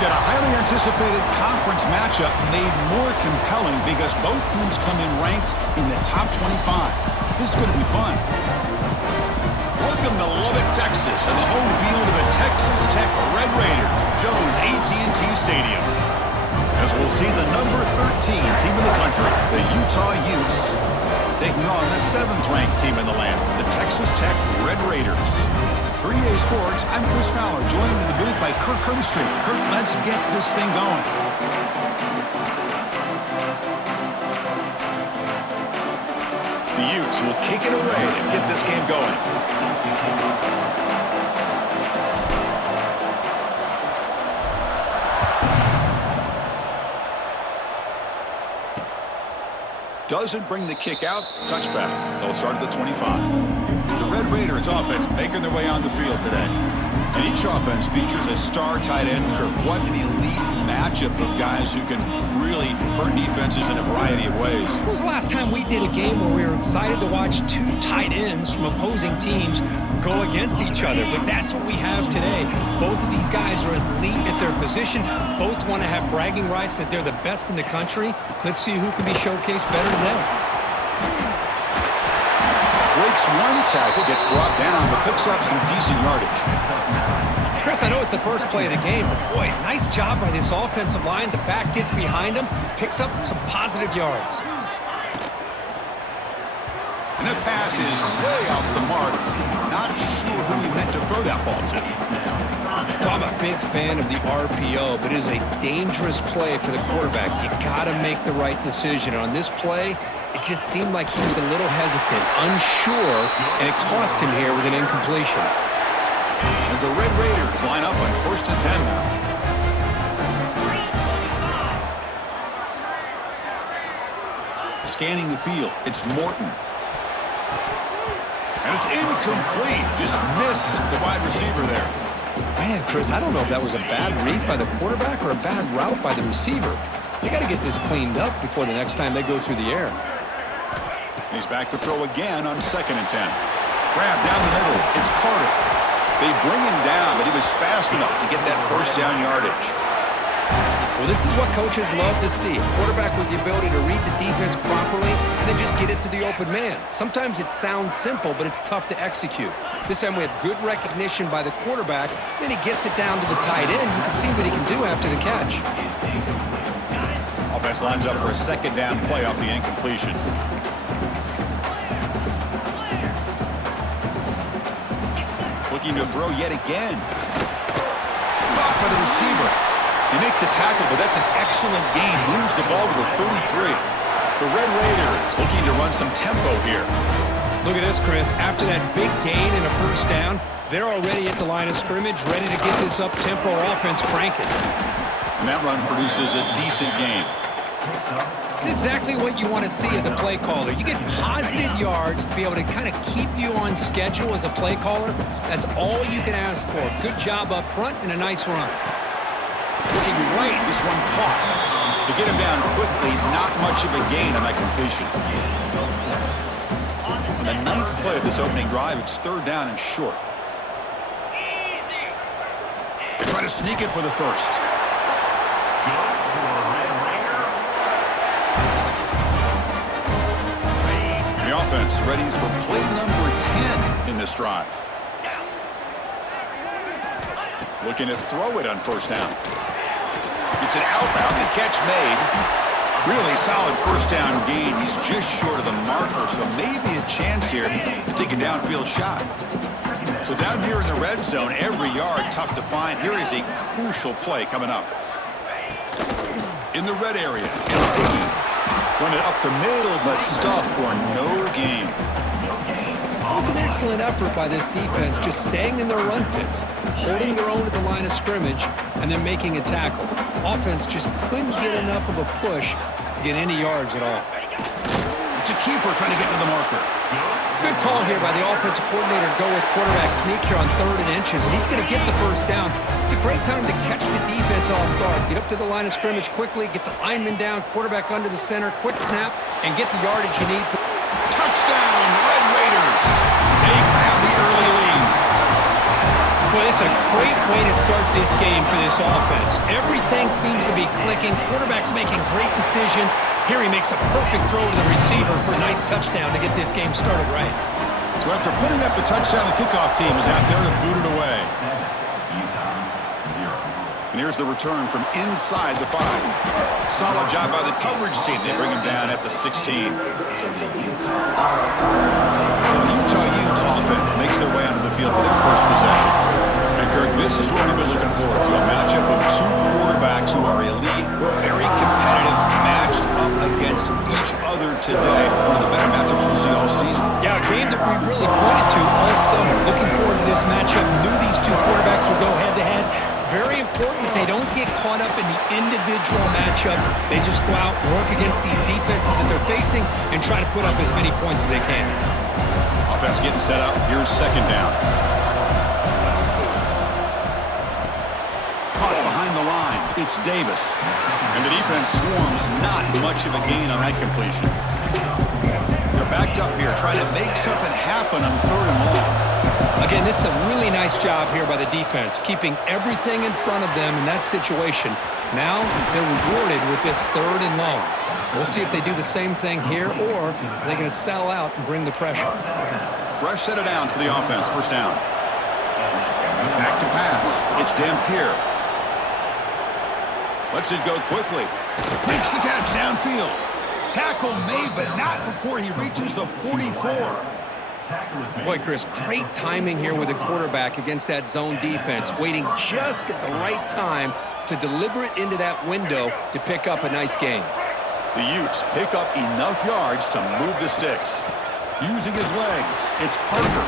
We've got a highly anticipated conference matchup made more compelling because both teams come in ranked in the top 25. This is going to be fun. Welcome to Lubbock, Texas, and the home field of the Texas Tech Red Raiders, Jones AT&T Stadium. As we'll see the number 13 team in the country, the Utah Utes, taking on the 7th-ranked team in the land, the Texas Tech Red Raiders. For EA Sports, I'm Chris Fowler, joined in the booth by Kirk Herbstreit. Kirk, let's get this thing going. The Utes will kick it away and get this game going. Doesn't bring the kick out. Touchback. They'll start at the 25. The Red Raiders offense making their way on the field today. And each offense features a star tight end. Kirk, what an elite matchup of guys who can really hurt defenses in a variety of ways. When was the last time we did a game where we were excited to watch two tight ends from opposing teams go against each other? But that's what we have today. Both of these guys are elite at their position. Both want to have bragging rights that they're the best in the country. Let's see who can be showcased better today. Breaks one tackle, gets brought down, but picks up some decent yardage. Chris, I know it's the first play of the game, but boy, nice job by this offensive line. The back gets behind him, picks up some positive yards. And that pass is way off the mark. Not sure who he meant to throw that ball to. I'm a big fan of the RPO, but it is a dangerous play for the quarterback. You got to make the right decision. On this play, it just seemed like he was a little hesitant, unsure, and it cost him here with an incompletion. And the Red Raiders line up on 1st and 10 now. Scanning the field, it's Morton. And it's incomplete. Just missed the wide receiver there. Man, Chris, I don't know if that was a bad read by the quarterback or a bad route by the receiver. They got to get this cleaned up before the next time they go through the air. He's back to throw again on 2nd and 10. Grab down the middle. It's Carter. They bring him down, but he was fast enough to get that first down yardage. Well, this is what coaches love to see. A quarterback with the ability to read the defense properly and then just get it to the open man. Sometimes it sounds simple, but it's tough to execute. This time we have good recognition by the quarterback. Then he gets it down to the tight end. You can see what he can do after the catch. Offense lines up for a 2nd down play off the incompletion. Looking to throw yet again. Caught by the receiver. You make the tackle, but that's an excellent gain. Moves the ball to the 33. The Red Raiders looking to run some tempo here. Look at this, Chris. After that big gain and a first down, they're already at the line of scrimmage, ready to get this up-tempo offense cranking. And that run produces a decent gain. It's exactly what you want to see as a play caller. You get positive yards to be able to kind of keep you on schedule as a play caller. That's all you can ask for. Good job up front and a nice run. Looking right, this one caught. To get him down quickly, not much of a gain on that completion. On the 9th play of this opening drive, it's 3rd down and short. They try to sneak it for the first. The offense readies for play number 10 in this drive. Looking to throw it on 1st down. It's an outbound, the catch made. Really solid first down gain. He's just short of the marker, so maybe a chance here to take a downfield shot. So down here in the red zone, every yard tough to find. Here is a crucial play coming up. In the red area, it's Dickey. Run it up the middle, but stuff for no gain. It was an excellent effort by this defense, just staying in their run fits, holding their own at the line of scrimmage, and then making a tackle. Offense just couldn't get enough of a push to get any yards at all. It's a keeper trying to get to the marker. Good call here by the offensive coordinator to go with quarterback sneak here on 3rd and inches, and he's going to get the first down. It's a great time to catch the defense off guard. Get up to the line of scrimmage quickly, get the lineman down, quarterback under the center, quick snap, and get the yardage you need. Touchdown, Red Raiders. They grab the early lead. Well, it's a great way to start this game for this offense. Everything seems to be clicking. Quarterback's making great decisions. Here he makes a perfect throw to the receiver for a nice touchdown to get this game started right. So after putting up a touchdown, the kickoff team is out there to boot it away. And here's the return from inside the 5. Solid job by the coverage team. They bring him down at the 16. So the Utah Utes offense makes their way onto the field for their first possession. And Kirk, this is what we've been looking forward to. A matchup of two quarterbacks who are elite, very competitive, matched up against each other today. One of the better matchups we'll see all season. Yeah, a game that we really pointed to all summer. Looking forward to this matchup. Knew these two quarterbacks would go head-to-head. Very important that they don't get caught up in the individual matchup. They just go out, work against these defenses that they're facing, and try to put up as many points as they can. Offense getting set up. Here's second down. Caught behind the line. It's Davis. And the defense swarms. Not much of a gain on that completion. They're backed up here, trying to make something happen on 3rd and long. Again, this is a really nice job here by the defense, keeping everything in front of them in that situation. Now they're rewarded with this 3rd and long. We'll see if they do the same thing here, or are they going to sell out and bring the pressure. Fresh set of downs for the offense. First down. Back to pass. It's Dampier. Lets it go quickly. Makes the catch downfield. Tackle made, but not before he reaches the 44. Boy, Chris, great timing here with the quarterback against that zone defense, waiting just at the right time to deliver it into that window to pick up a nice gain. The Utes pick up enough yards to move the sticks. Using his legs, it's Parker.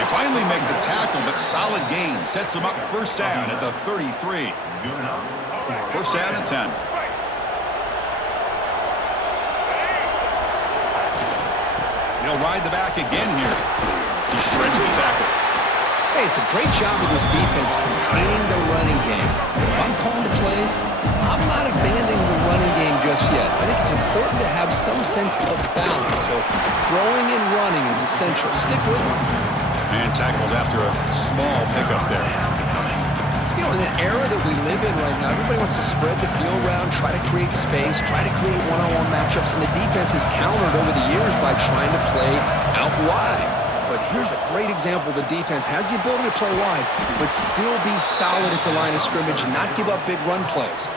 They finally make the tackle, but solid gain sets them up first down at the 33. First down and 10. He'll ride the back again here. He shreds the tackle. Hey, it's a great job of this defense containing the running game. If I'm calling the plays, I'm not abandoning the running game just yet. I think it's important to have some sense of balance. So throwing and running is essential. Stick with it. And tackled after a small pickup there. You know, in the era that we live in right now, everybody wants to spread the field around, try to create space, try to create one-on-one matchups, and the defense is countered over the years by trying to play out wide. But here's a great example. The defense has the ability to play wide, but still be solid at the line of scrimmage and not give up big run plays.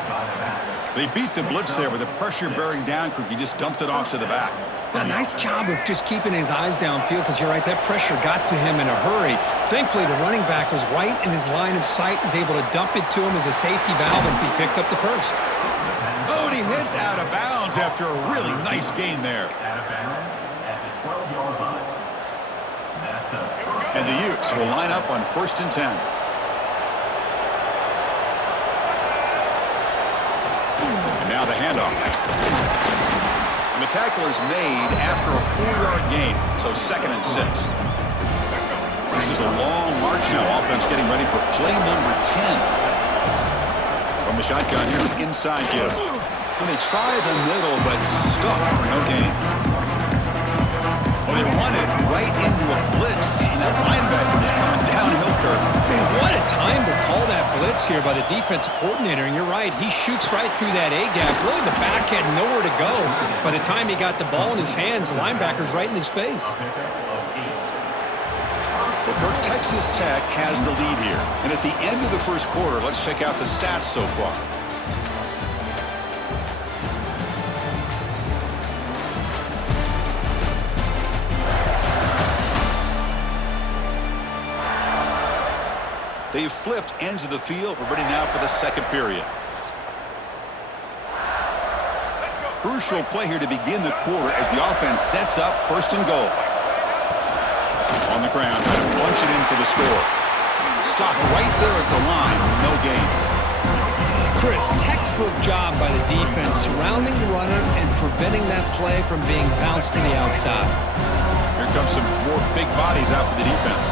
They beat the blitz there with the pressure bearing down. He just dumped it off to the back. A nice job of just keeping his eyes downfield, because you're right, that pressure got to him in a hurry. Thankfully, the running back was right in his line of sight, was able to dump it to him as a safety valve, and he picked up the first. Oh, and he heads out of bounds after a really nice gain there. And the Utes will line up on 1st and 10. And now the handoff. And the tackle is made after a 4-yard gain, so 2nd and 6. This is a long march now. Offense getting ready for play number 10. From the shotgun, here's an inside give. And they try the middle, but stuck for no gain. Well, they run it right into a blitz, and that linebacker was coming downhill, Kirk. Man, what a time to call that blitz here by the defensive coordinator. And you're right, he shoots right through that A-gap. Really, the back had nowhere to go. By the time he got the ball in his hands, the linebacker's right in his face. Well, Kirk, Texas Tech has the lead here. And at the end of the first quarter, let's check out the stats so far. They've flipped ends of the field. We're ready now for the second period. Crucial play here to begin the quarter as the offense sets up 1st and goal. On the ground, trying to punch it in for the score. Stopped right there at the line. No gain. Chris, textbook job by the defense surrounding the runner and preventing that play from being bounced to the outside. Here comes some more big bodies out for the defense.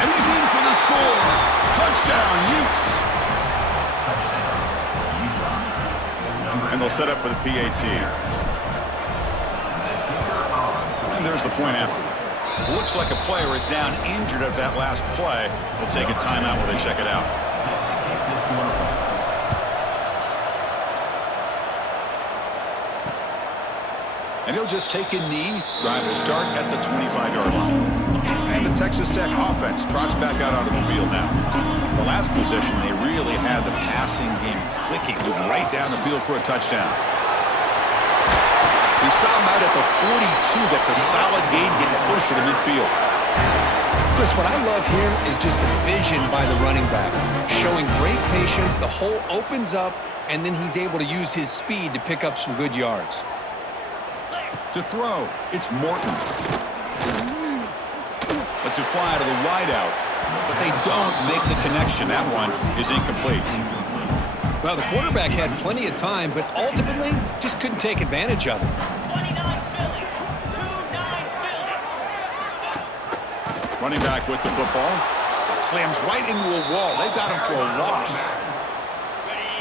And he's in for the score. Touchdown, Utes. And they'll set up for the PAT. And there's the point after. Looks like a player is down injured at that last play. We'll take a timeout while they check it out. And he'll just take a knee. Drive will start at the 25-yard line. And the Texas Tech offense trots back out onto the field now. The last possession, they really had the passing game clicking, moving right down the field for a touchdown. He stopped him out at the 42. That's a solid gain, getting closer to midfield. Chris, what I love here is just the vision by the running back. Showing great patience, the hole opens up, and then he's able to use his speed to pick up some good yards. To throw, it's Morton. Lets it fly out of the wideout, but they don't make the connection. That one is incomplete. Well, the quarterback had plenty of time, but ultimately just couldn't take advantage of it. Running back with the football. Slams right into a wall. They've got him for a loss.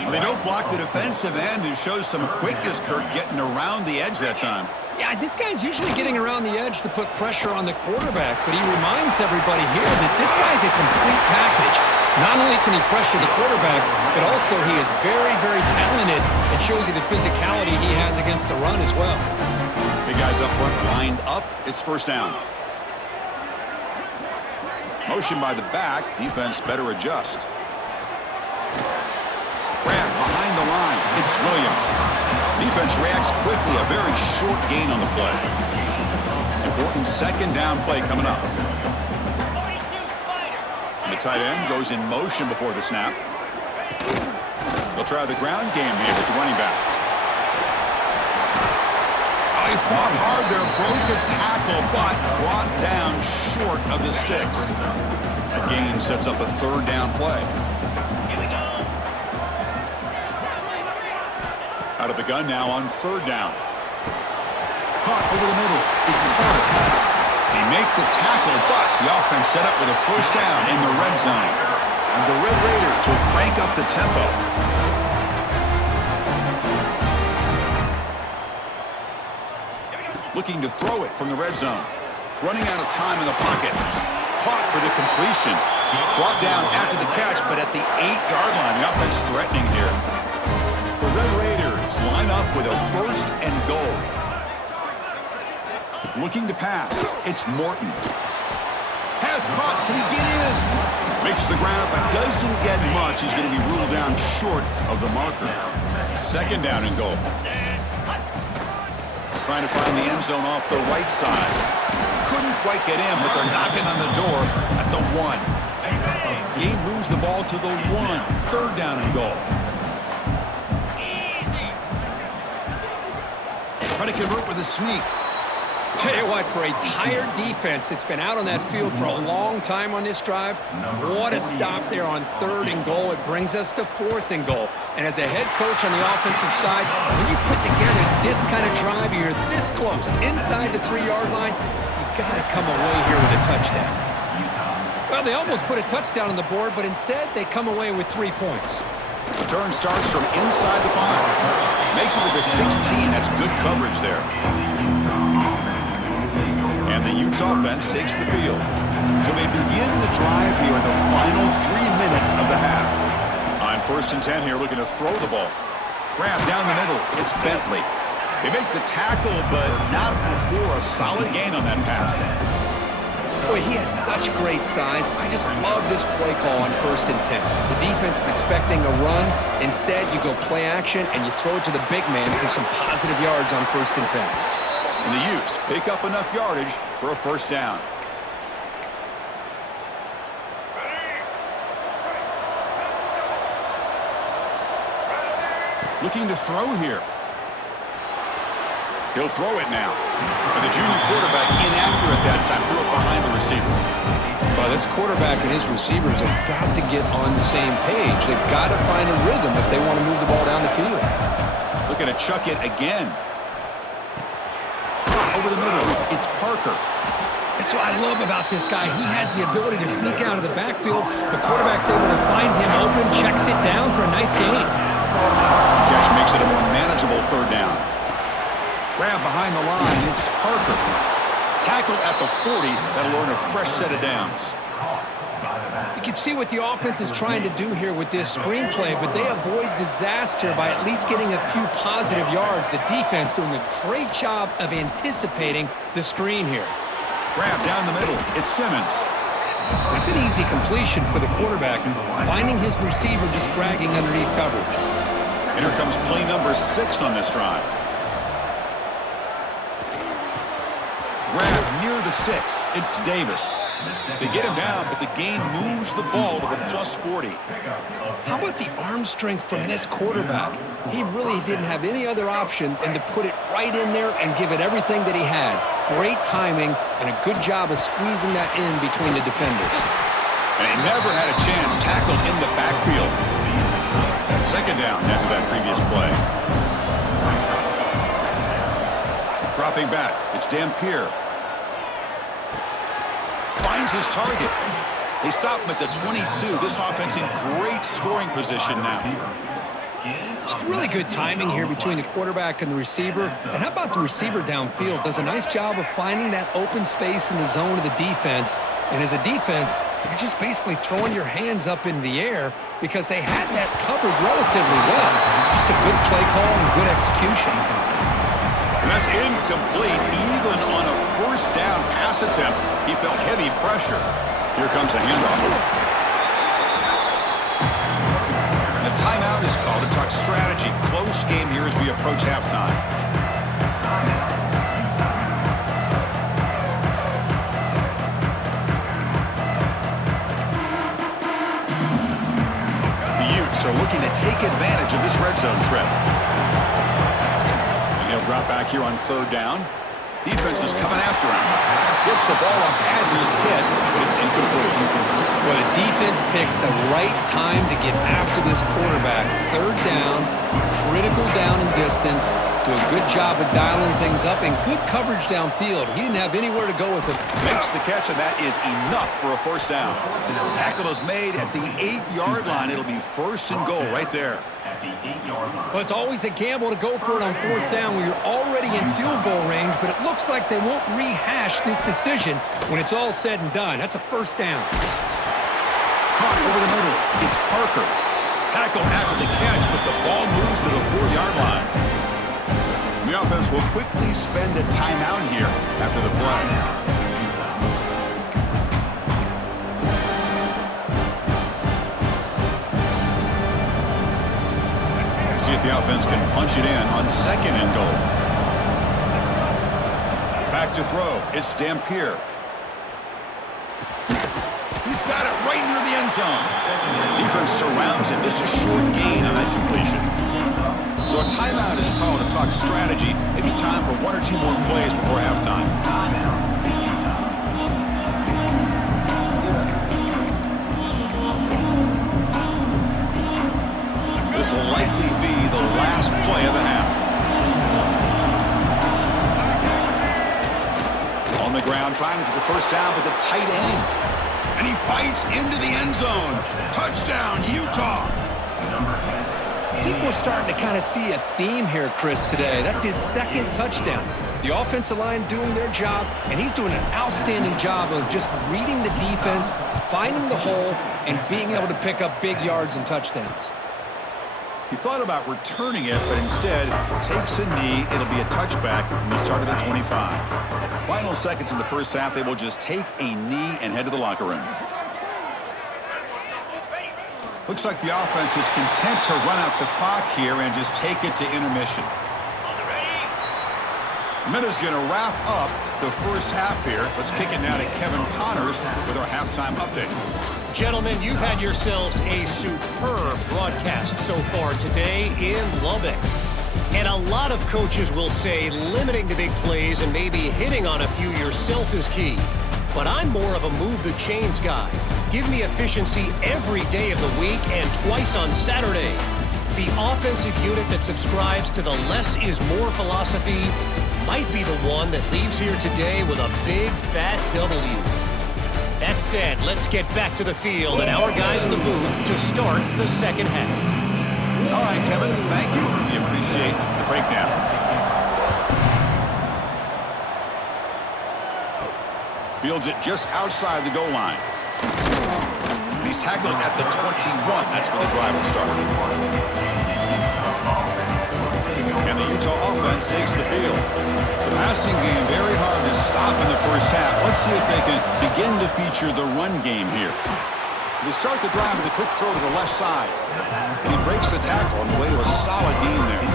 Well, they don't block the defensive end, who shows some quickness, Kirk, getting around the edge that time. Yeah, this guy's usually getting around the edge to put pressure on the quarterback, but he reminds everybody here that this guy's a complete package. Not only can he pressure the quarterback, but also he is very, very talented. It shows you the physicality he has against the run as well. Big guys up front, lined up. It's first down. Motion by the back. Defense better adjust. Grab behind the line. It's Williams. Defense reacts quickly. A very short gain on the play. Important second down play coming up. The tight end goes in motion before the snap. They'll try the ground game here with the running back. Oh, he fought hard there, broke a tackle, but brought down short of the sticks. That gain sets up a third down play. Out of the gun now on third down. Caught over the middle. It's Carter. They make the tackle, but the offense set up with a first down in the red zone. And the Red Raiders will crank up the tempo. Looking to throw it from the red zone. Running out of time in the pocket. Caught for the completion. Brought down after the catch, but at the 8-yard line. The offense threatening here. The Red Raiders line up with a first and goal. Looking to pass. It's Morton. Pass caught. Can he get in? Makes the ground, but doesn't get much. He's going to be ruled down short of the marker. Second down and goal. Trying to find the end zone off the right side. Couldn't quite get in, but they're knocking on the door at the 1. Gabe moves the ball to the 1. Third down and goal. Trying to convert with a sneak. Tell you what, for a tired defense that's been out on that field for a long time on this drive, what a stop there on third and goal. It brings us to fourth and goal. And as a head coach on the offensive side, when you put together this kind of drive, you're this close, inside the 3-yard line, you got to come away here with a touchdown. Well, they almost put a touchdown on the board, but instead they come away with 3 points. Return starts from inside the 5. Makes it to the 16. That's good coverage there. And the Utes offense takes the field. So they begin the drive here in the final 3 minutes of the half. On first and 10 here, looking to throw the ball. Grab down the middle. It's Bentley. They make the tackle, but not before a solid gain on that pass. Boy, he has such great size. I just love this play call on first and 10. The defense is expecting a run. Instead, you go play action, and you throw it to the big man for some positive yards on first and 10. And the Utes pick up enough yardage for a first down. Looking to throw here. He'll throw it now. And the junior quarterback inaccurate that time. Threw it behind the receiver. Well, this quarterback and his receivers have got to get on the same page. They've got to find a rhythm if they want to move the ball down the field. Looking to chuck it again. Over the middle, it's Parker. That's what I love about this guy. He has the ability to sneak out of the backfield. The quarterback's able to find him open, checks it down for a nice gain. The catch makes it a more manageable third down. Grab behind the line, it's Parker. Tackled at the 40, that'll earn a fresh set of downs. You can see what the offense is trying to do here with this screenplay, but they avoid disaster by at least getting a few positive yards. The defense doing a great job of anticipating the screen here. Grab down the middle. It's Simmons. That's an easy completion for the quarterback, finding his receiver just dragging underneath coverage. And here comes play number 6 on this drive. Grab near the sticks. It's Davis. They get him down, but the gain moves the ball to the plus 40. How about the arm strength from this quarterback? He really didn't have any other option than to put it right in there and give it everything that he had. Great timing and a good job of squeezing that in between the defenders. And he never had a chance tackled in the backfield. Second down after that previous play. Dropping back, it's Dampier. Finds his target. They stop him at the 22. This offense in great scoring position now. It's really good timing here between the quarterback and the receiver. And how about the receiver downfield? Does a nice job of finding that open space in the zone of the defense. And as a defense, you're just basically throwing your hands up in the air because they had that covered relatively well. Just a good play call and good execution. And that's incomplete. Even on a first down pass attempt, he felt heavy pressure. Here comes a handoff. And a timeout is called to talk strategy. Close game here as we approach halftime. The Utes are looking to take advantage of this red zone trip. He'll drop back here on third down. Defense is coming after him. Gets the ball up as he is hit, but it's incomplete. Well, the defense picks the right time to get after this quarterback. Third down, critical down in distance. Do a good job of dialing things up and good coverage downfield. He didn't have anywhere to go with it. Makes the catch, and that is enough for a first down. Tackle is made at the 8-yard line. It'll be first and goal right there. Well, it's always a gamble to go for it on fourth down when you're already in field goal range, but it looks like they won't rehash this decision when it's all said and done. That's a first down. Caught over the middle. It's Parker. Tackle after the catch, but the ball moves to the 4-yard line. The offense will quickly spend a timeout here after the play. See if the offense can punch it in on second and goal. Back to throw. It's Dampier. He's got it right near the end zone. Defense surrounds him. Just a short gain on that completion. So a timeout is called to talk strategy. Maybe time for 1 or 2 more plays before halftime. This will likely be the last play of the half. On the ground, trying for the first down with the tight end. And he fights into the end zone. Touchdown, Utah. I think we're starting to kind of see a theme here, Chris, today. That's his second touchdown. The offensive line doing their job, and he's doing an outstanding job of just reading the defense, finding the hole, and being able to pick up big yards and touchdowns. He thought about returning it, but instead takes a knee. It'll be a touchback from the start of the 25. Final seconds in the first half, they will just take a knee and head to the locker room. Looks like the offense is content to run out the clock here and just take it to intermission. The minute's going to wrap up the first half here. Let's kick it now to Kevin Connors with our halftime update. Gentlemen, you've had yourselves a superb broadcast so far today in Lubbock. And a lot of coaches will say limiting the big plays and maybe hitting on a few yourself is key. But I'm more of a move the chains guy. Give me efficiency every day of the week and twice on Saturday. The offensive unit that subscribes to the less is more philosophy might be the one that leaves here today with a big fat W. That said, let's get back to the field and our guys in the booth to start the second half. All right, Kevin, thank you. We appreciate the breakdown. Fields it just outside the goal line. He's tackled at the 21. That's where the drive will start. And the Utah offense takes the field. The passing game very hard to stop in the first half. Let's see if they can begin to feature the run game here. They start the drive with a quick throw to the left side. And he breaks the tackle on the way to a solid gain there.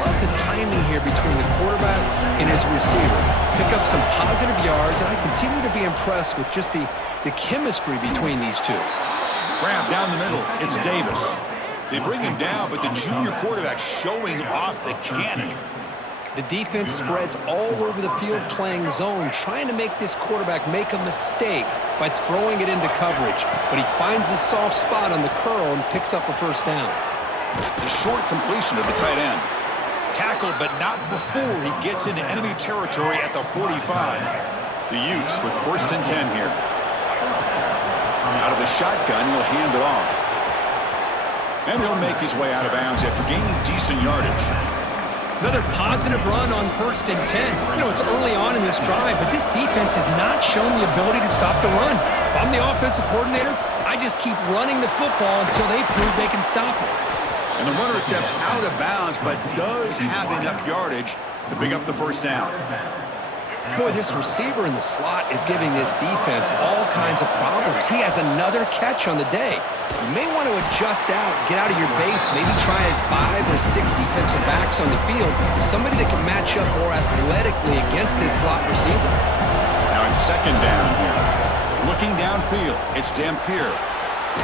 Love the timing here between the quarterback and his receiver. Pick up some positive yards, and I continue to be impressed with just the chemistry between these two. Grab down the middle. It's Davis. They bring him down, but the junior quarterback showing off the cannon. The defense spreads all over the field playing zone, trying to make this quarterback make a mistake by throwing it into coverage. But he finds the soft spot on the curl and picks up a first down. The short completion of the tight end. Tackled, but not before he gets into enemy territory at the 45. The Utes with 1st and 10 here. Out of the shotgun, he'll hand it off. And he'll make his way out of bounds after gaining decent yardage. Another positive run on 1st and 10. You know, it's early on in this drive, but this defense has not shown the ability to stop the run. If I'm the offensive coordinator, I just keep running the football until they prove they can stop it. And the runner steps out of bounds, but does have enough yardage to pick up the first down. Boy, this receiver in the slot is giving this defense all kinds of problems. He has another catch on the day. You may want to adjust out, get out of your base, maybe try 5 or 6 defensive backs on the field, somebody that can match up more athletically against this slot receiver. Now it's 2nd down here. Looking downfield, it's Dampier.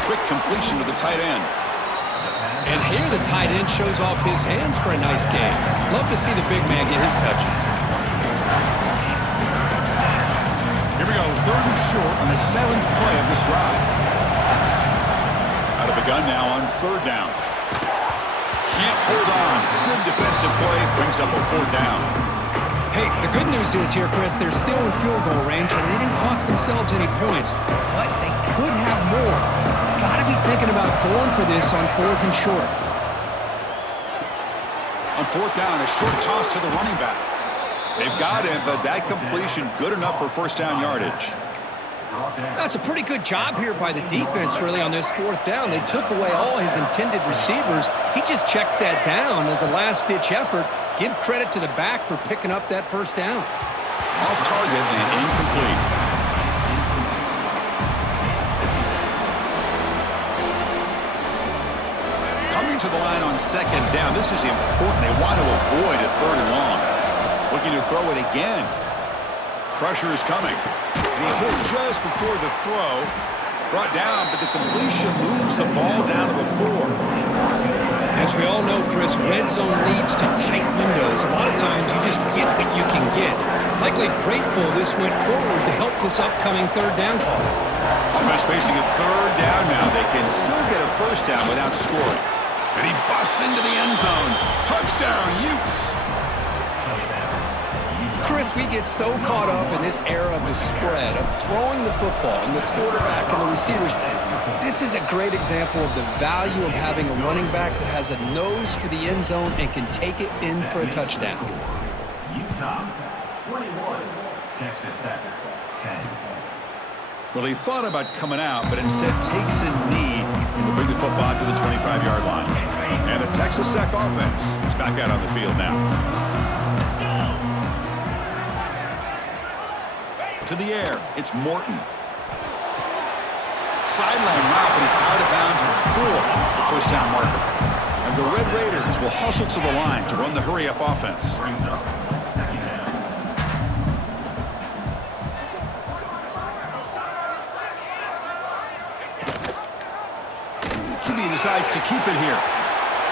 Quick completion to the tight end. And here the tight end shows off his hands for a nice game. Love to see the big man get his touches. Here we go, 3rd and short on the 7th play of this drive. Out of the gun now on 3rd down. Can't hold on. Good defensive play, brings up a 4th down. Hey, the good news is here, Chris, they're still in field goal range, and they didn't cost themselves any points, but they could have more. You've got to be thinking about going for this on 4th and short. On 4th down, a short toss to the running back. They've got him, but that completion good enough for first down yardage. That's a pretty good job here by the defense, really, on this 4th down. They took away all his intended receivers. He just checks that down as a last-ditch effort. Give credit to the back for picking up that first down. Off target and incomplete. Coming to the line on 2nd down. This is important. They want to avoid a 3rd and long. Looking to throw it again. Pressure is coming. And he's hit just before the throw. Brought down, but the completion moves the ball down to the 4. As we all know, Chris, red zone leads to tight windows. A lot of times you just get what you can get. Likely grateful this went forward to help this upcoming 3rd down call. Offense facing a 3rd down now. They can still get a first down without scoring. And he busts into the end zone. Touchdown, Utes! Chris, we get so caught up in this era of the spread, of throwing the football and the quarterback and the receivers. This is a great example of the value of having a running back that has a nose for the end zone and can take it in for a touchdown. Utah, 21, Texas Tech, 10. Well, he thought about coming out, but instead takes a knee and will bring the football to the 25-yard line. And the Texas Tech offense is back out on the field now. To the air, it's Morton. Sideline route, but he's out of bounds before the first down marker. And the Red Raiders will hustle to the line to run the hurry-up offense. QB decides to keep it here.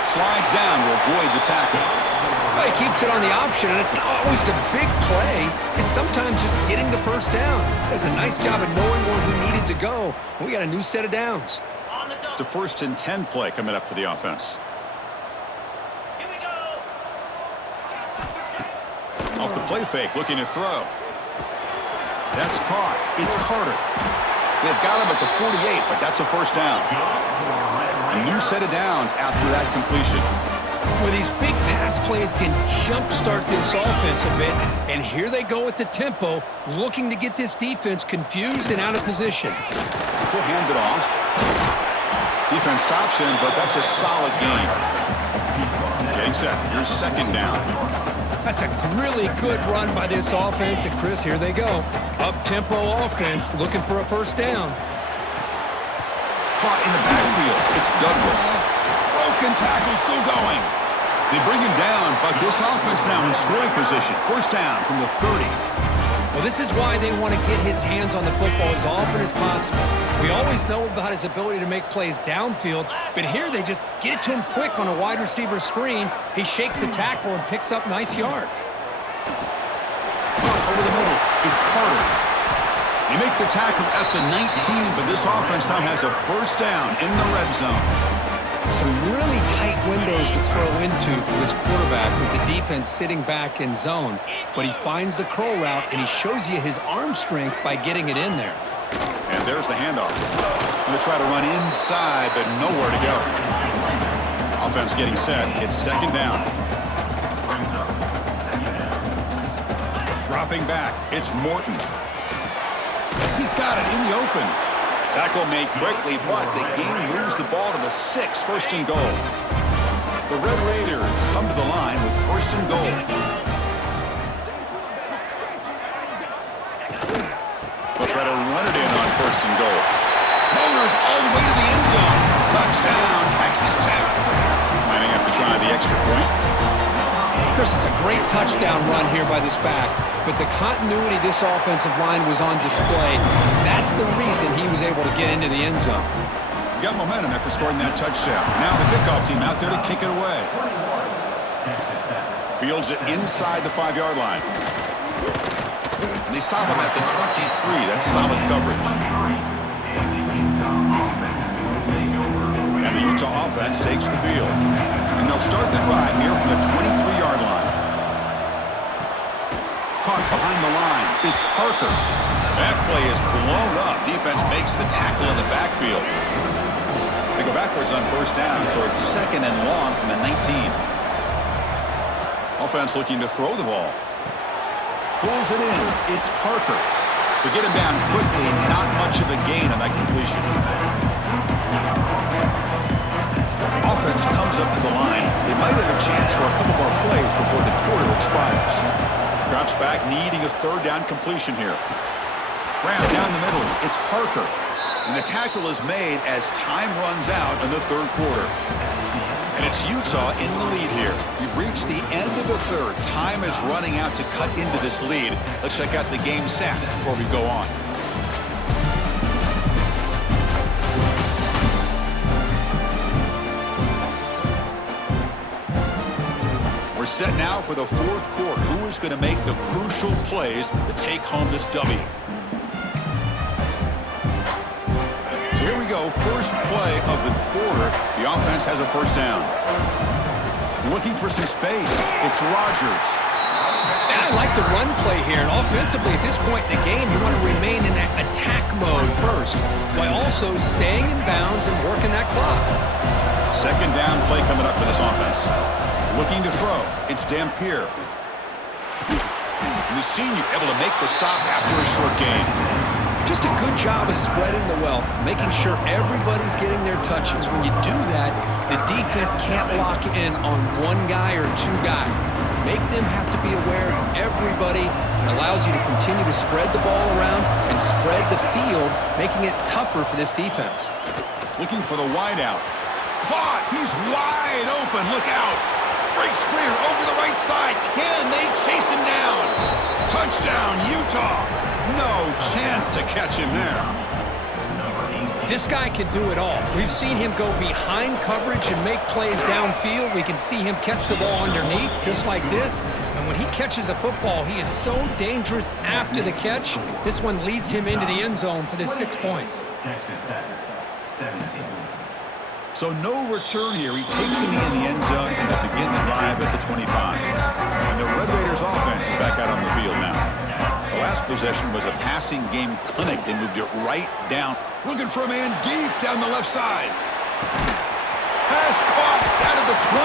Slides down to avoid the tackle. Well, he keeps it on the option, and it's not always the big play. It's sometimes just getting the first down. Does a nice job of knowing where he needed to go. And we got a new set of downs. It's a 1st and 10 play coming up for the offense. Here we go. Off the play fake, looking to throw. That's caught. It's Carter. They've got him at the 48, but that's a first down. A new set of downs after that completion. Well, these big pass plays can jumpstart this offense a bit, and here they go at the tempo, looking to get this defense confused and out of position. He'll hand it off. Defense stops him, but that's a solid gain. Getting set. Here's second down. That's a really good run by this offense, and Chris, here they go. Up-tempo offense looking for a first down. Caught in the backfield. It's Douglas. Broken tackle, still going. They bring him down, but this offense now in scoring position. First down from the 30. Well, this is why they want to get his hands on the football as often as possible. We always know about his ability to make plays downfield, but here they just get it to him quick on a wide receiver screen. He shakes the tackle and picks up nice yards. Over the middle, it's Carter. They make the tackle at the 19, but this offense now has a first down in the red zone. Some really tight windows to throw into for this quarterback with the defense sitting back in zone. But he finds the curl route, and he shows you his arm strength by getting it in there. And there's the handoff. Going to try to run inside, but nowhere to go. Offense getting set. It's second down. Dropping back. It's Morton. He's got it in the open. Tackle made quickly, but the game moves the ball to the 6, first and goal. The Red Raiders come to the line with first and goal. They'll try to run it in on first and goal. Motors all the way to the end zone. Touchdown, Texas Tech. Might have to try the extra point. Chris, it's a great touchdown run here by this back, but the continuity of this offensive line was on display. That's the reason he was able to get into the end zone. Got momentum after scoring that touchdown. Now the kickoff team out there to kick it away. Fields it inside the 5-yard line. And they stop him at the 23. That's solid coverage. And the Utah offense takes the field. And they'll start the drive here from the 23-yard line. Caught behind the line. It's Parker. That play is blown up. Defense makes the tackle in the backfield. They go backwards on first down, so it's second and long from the 19. Offense looking to throw the ball. Pulls it in. It's Parker. To get him down quickly, not much of a gain on that completion. Offense comes up to the line. They might have a chance for a couple more plays before the quarter expires. Drops back, needing a third down completion here. Graham down the middle. It's Parker. And the tackle is made as time runs out in the third quarter. And it's Utah in the lead here. We've reached the end of the third. Time is running out to cut into this lead. Let's check out the game stats before we go on. We're set now for the fourth quarter. Who is going to make the crucial plays to take home this W? So here we go. First play of the quarter. The offense has a first down. Looking for some space. It's Rodgers. I like the run play here, and offensively at this point in the game, you want to remain in that attack mode first, while also staying in bounds and working that clock. Second down play coming up for this offense. Looking to throw. It's Dampier. The senior able to make the stop after a short gain. Just a good job of spreading the wealth, making sure everybody's getting their touches. When you do that, the defense can't lock in on one guy or two guys. Make them have to be aware of everybody. It allows you to continue to spread the ball around and spread the field, making it tougher for this defense. Looking for the wideout. Caught! He's wide open. Look out! Breaks clear over the right side. Can they chase him down? Touchdown, Utah. No chance to catch him there. This guy can do it all. We've seen him go behind coverage and make plays downfield. We can see him catch the ball underneath, just like this. And when he catches a football, he is so dangerous after the catch. This one leads him into the end zone for the 6 points. Texas Tech, 17. So no return here. He takes him in the end zone and they begin the drive at the 25. And the Red Raiders offense is back out on the field now. The last possession was a passing game clinic. They moved it right down. Looking for a man deep down the left side. Pass caught. Down to the 20.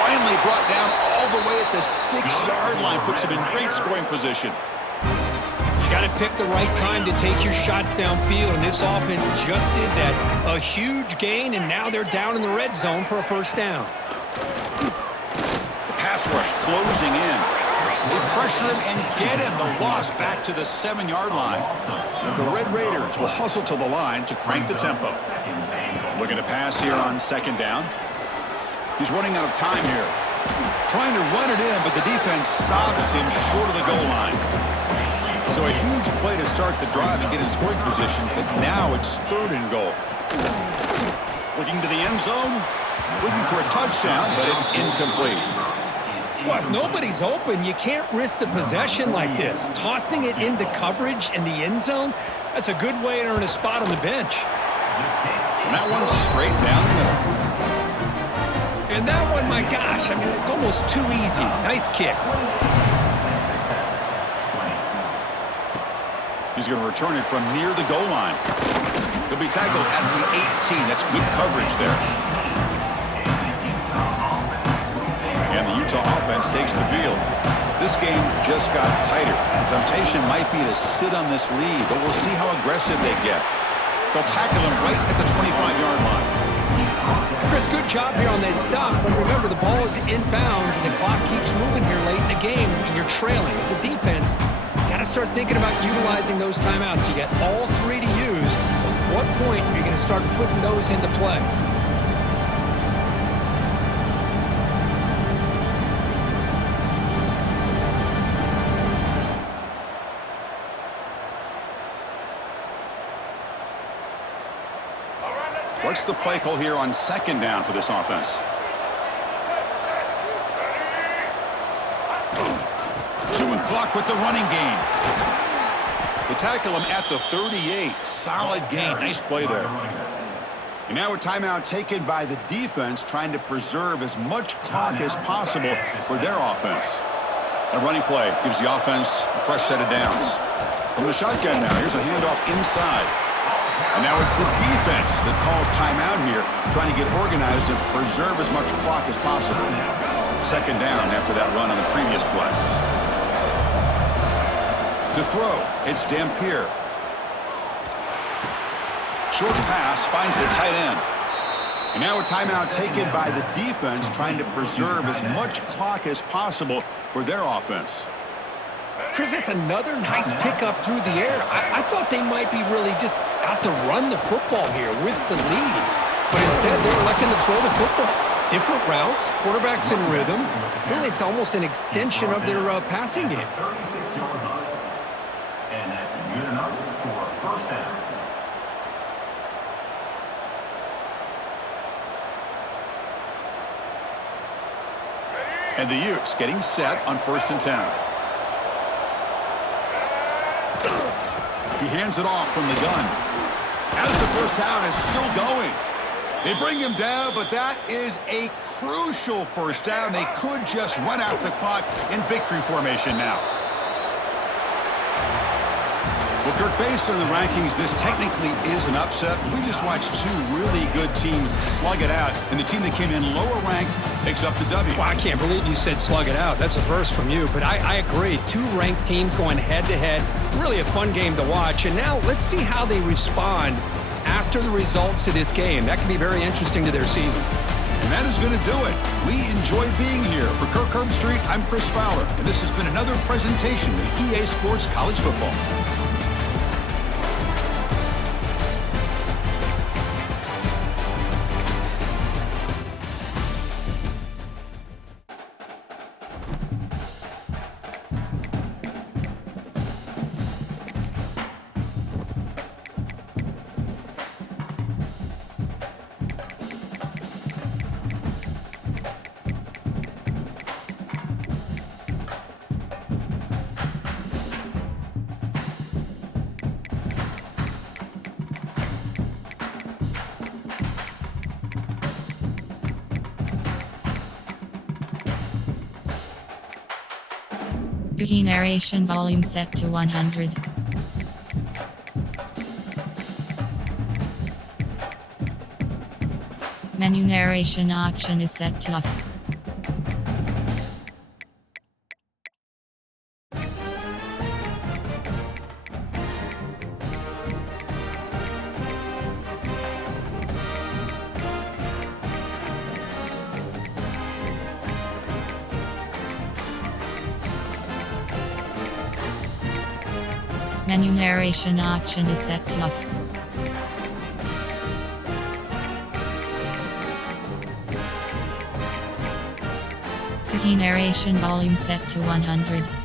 Finally brought down all the way at the 6-yard line. Puts him in great scoring position. You got to pick the right time to take your shots downfield, and this offense just did that. A huge gain, and now they're down in the red zone for a first down. The pass rush closing in. They pressure him and get him. The loss back to the 7-yard line. And the Red Raiders will hustle to the line to crank the tempo. Looking to pass here on second down. He's running out of time here. Trying to run it in, but the defense stops him short of the goal line. So a huge play to start the drive and get in scoring position, but now it's 3rd and goal. Looking to the end zone, looking for a touchdown, but it's incomplete. Well, if nobody's open, you can't risk the possession like this. Tossing it into coverage in the end zone, that's a good way to earn a spot on the bench. And that one's straight down the middle. And that one, my gosh, I mean, it's almost too easy. Nice kick. He's going to return it from near the goal line. He'll be tackled at the 18. That's good coverage there. And the Utah offense takes the field. This game just got tighter. The temptation might be to sit on this lead, but we'll see how aggressive they get. They'll tackle him right at the 25-yard line. Chris, good job here on this stop, but remember the ball is inbounds and the clock keeps moving here late in the game and you're trailing. As a defense, you got to start thinking about utilizing those timeouts. You got all 3 to use. At what point are you going to start putting those into play? What's the play call here on second down for this offense? Chewing clock with the running game. They tackle him at the 38. Solid gain. Nice play there. And now a timeout taken by the defense, trying to preserve as much clock as possible for their offense. A running play gives the offense a fresh set of downs. From the shotgun now, here's a handoff inside. And now it's the defense that calls timeout here, trying to get organized and preserve as much clock as possible. Second down after that run on the previous play. To throw, it's Dampier. Short pass finds the tight end. And now a timeout taken by the defense, trying to preserve as much clock as possible for their offense. Chris, that's another nice pickup through the air. I thought they might be really just out to run the football here with the lead. But instead, they're electing to throw the football. Different routes, quarterbacks in rhythm. Really, it's almost an extension of their passing game. 36-yard line. And that's good enough for a first down. And the Utes getting set on 1st and 10. He hands it off from the gun. As the first down is still going. They bring him down, but that is a crucial first down. They could just run out the clock in victory formation now. Well, Kirk, based on the rankings, this technically is an upset. We just watched 2 really good teams slug it out, and the team that came in lower ranked picks up the W. Well, I can't believe you said slug it out. That's a first from you, but I agree. 2 ranked teams going head-to-head. Really a fun game to watch, and now let's see how they respond after the results of this game. That can be very interesting to their season. And that is going to do it. We enjoyed being here. For Kirk Herbstreit, I'm Chris Fowler, and this has been another presentation of EA Sports College Football. Narration volume set to 100. Menu narration option is set to off. Menu narration option is set to off. Cookie narration volume set to 100.